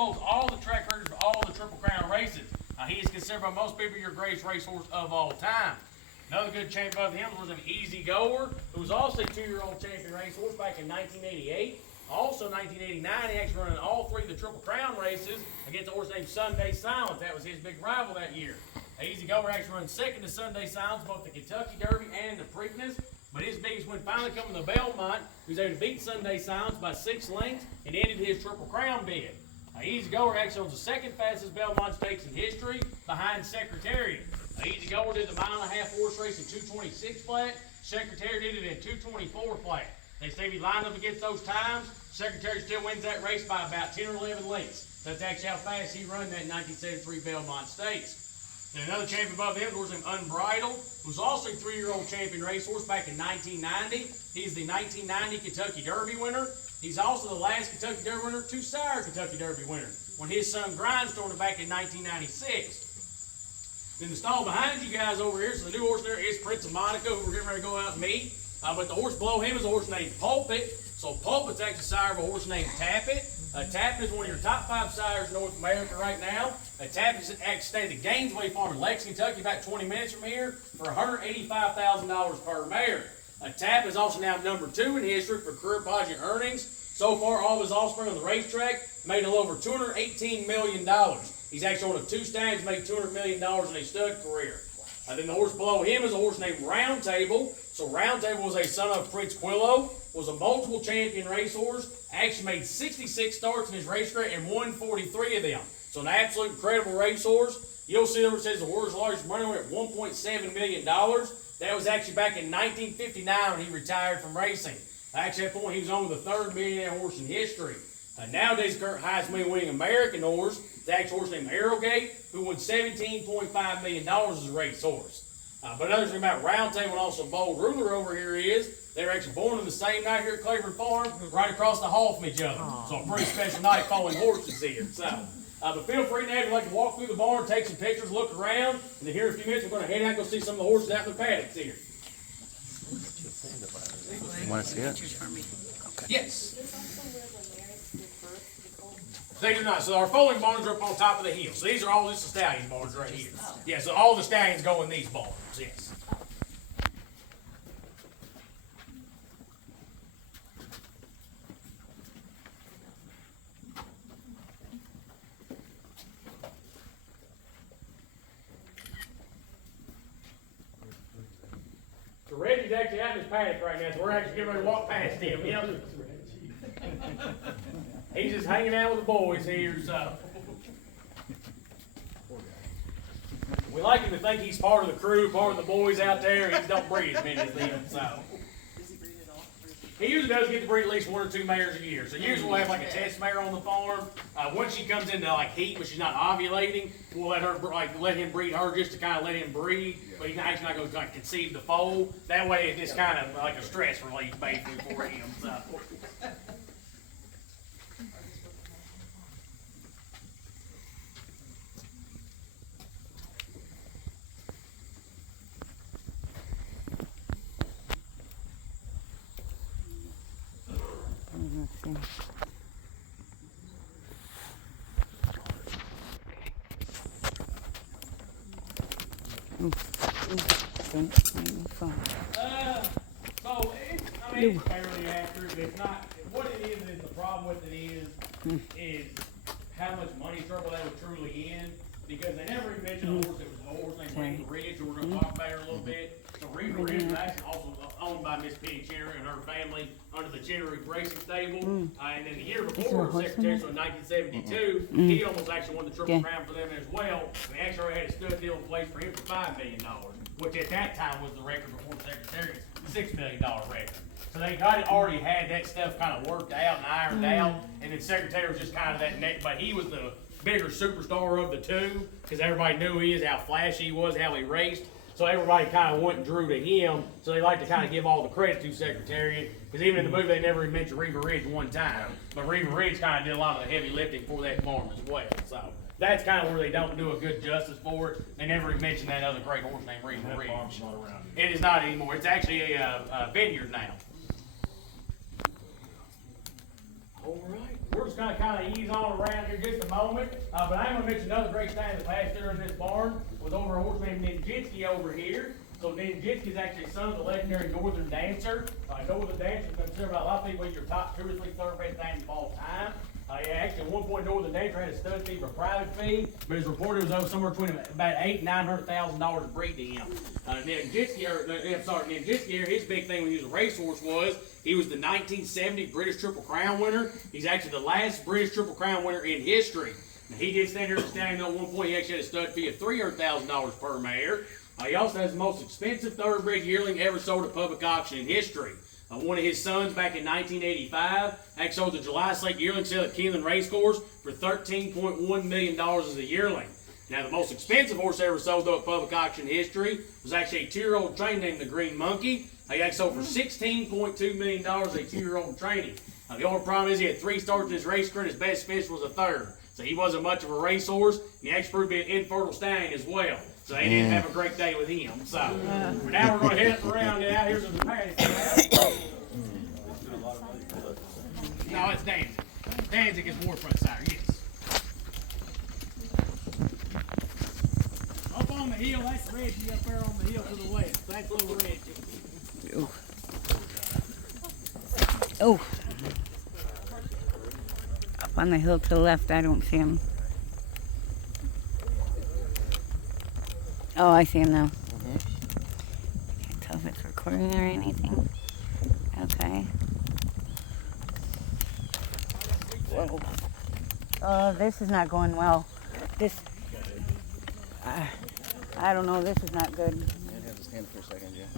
holds all the track records for all the Triple Crown races. He is considered by most people your greatest racehorse of all time. Another good champion above him was an Easy Goer, who was also a 2-year-old champion racehorse back in 1988. Also, 1989, he actually ran all 3 of the Triple Crown races against a horse named Sunday Silence. That was his big rival that year. Easy Goer actually ran second to Sunday Silence, both the Kentucky Derby and the Preakness. But his biggest win finally coming to Belmont. He was able to beat Sunday Silence by 6 lengths and ended his Triple Crown bid. Easy Goer actually owns the second fastest Belmont Stakes in history, behind Secretariat. Easy Goer did the 1.5-mile horse race in 2:26 flat. Secretariat did it in 2:24 flat. They say if he lined up against those times, Secretariat still wins that race by about 10 or 11 lengths. That's actually how fast he run that 1973 Belmont Stakes. And another champion above him, a horse named Unbridled, who's also a 3-year-old champion racehorse back in 1990. He's the 1990 Kentucky Derby winner. He's also the last Kentucky Derby winner, 2-sire Kentucky Derby winner, when his son Grindstone back in 1996. Then the stall behind you guys over here, so the new horse there is Prince of Monaco, who we're getting ready to go out and meet. But the horse below him is a horse named Pulpit. So Pulpit's actually sire of a horse named Tappet. Tappet is one of your top 5 sires in North America right now. Tappet is actually staying at Gainesway Farm in Lexington, Kentucky, about 20 minutes from here, for $185,000 per mare. Tappet is also now number 2 in history for career pageant earnings. So far, all of his offspring on the racetrack made a little over $218 million. He's actually one of 2 stallions made $200 million in a stud career. Then the horse below him is a horse named Round Table. So Round Table was a son of Prince Quillo, was a multiple champion racehorse, actually made 66 starts in his race career and won 43 of them. So an absolute incredible racehorse. You'll see there it says the world's largest money at $1.7 million. That was actually back in 1959 when he retired from racing. Actually, at that point, he was only the 3rd millionaire horse in history. Nowadays, the current highest winning American horse is actually a horse named Arrowgate, who won $17.5 million as a racehorse. But another thing about Round Table and also Bold Ruler over here is they were actually born on the same night here at Claiborne Farm, right across the hall from each other. So a pretty special night following horses here. So, but feel free now if you'd like to walk through the barn, take some pictures, look around, and then here in a few minutes we're going to head out and go see some of the horses out in the paddocks here. You want to see it? Okay. Yes. They do not. So our foaling barns are up on top of the hill. So these are all just the stallion barns right here. Yeah, so all the stallions go in these barns, yes. So Reggie's actually out in his paddock right now, so we're actually getting ready to walk past him. Yep. He's just hanging out with the boys here, so. We like him to think he's part of the crew, part of the boys out there. He don't breed as many as them, so. Does he breed at all? He usually does get to breed at least 1 or 2 mares a year. So usually we'll have like a test mare on the farm. Once she comes into like heat, but she's not ovulating, we'll let her let him breed her just to kind of let him breed. But he's actually not going to like conceive the foal. That way it's just kind of like a stress relief basically for him. So. So it's fairly accurate. It's not. What it is the problem with it is how much money trouble they were truly in, because they never even mentioned a horse that was a horse named Reba Ridge, who we're going to talk about her a little bit. So Reba Ridge is actually also owned by Miss Penny Chinnery and her family under the Chinnery Racing Stable. And then the year before, Secretary, so in 1972, he almost actually won the Triple Crown for them as well. And they actually already had a stud deal in place for him for $5 million, which at that time was the record before Secretariat, the $6 million record. So they already had that stuff kind of worked out and ironed out, and then Secretary was just kind of that neck, but he was the bigger superstar of the two, because everybody knew he is, how flashy he was, how he raced. So everybody kind of went and drew to him, so they like to kind of give all the credit to Secretariat, because even in the movie they never even mentioned Reba Ridge one time. But Reba Ridge kind of did a lot of the heavy lifting for that farm as well. So that's kind of where they don't do a good justice for it. They never even mentioned that other great horse named Reba Ridge. It is not anymore. It's actually a vineyard now. All right. we're just gonna kind of ease on around here just a moment. But I'm gonna mention another great thing that passed during this barn was over a horse named Ninjitsky over here. So Ninjitsky is actually son of the legendary Northern Dancer. Northern Dancer is considered by a lot of people your top 2 or 3 thoroughbred things of all time. Yeah, actually, at one point, Northern Dancer had a stud fee for a private fee, but it's reported it was somewhere between about $800,000 and $900,000 to breed to him. Ninjitsky, his big thing when he was a racehorse was he was the 1970 British Triple Crown winner. He's actually the last British Triple Crown winner in history. Now, he did stand here standing at one point. He actually had a stud fee of $300,000 per mare. He also has the most expensive thoroughbred yearling ever sold at public auction in history. One of his sons back in 1985 actually sold the July Slate yearling sale at Keeneland Racecourse for $13.1 million as a yearling. Now, the most expensive horse ever sold though at public auction history was actually a 2-year-old trainee named the Green Monkey. He actually sold for $16.2 million a 2-year-old trainee. Now, the only problem is he had 3 starts in his race career and his best finish was a 3rd. So he wasn't much of a racehorse, and he actually proved to be an infertile stallion as well. So they didn't have a great day with him. So now we're going to head around out. Here's the paddock. No, it's Danzig. Danzig is more front sire, yes. Up on the hill, that's Reggie up there on the hill to the west. That's little Reggie. Oh. Oh. Up on the hill to the left, I don't see him. Oh, I see him now. Can't tell if it's recording or anything. Okay. Whoa. This is not going well. This, I don't know. This is not good. You have to stand for a second, Jim.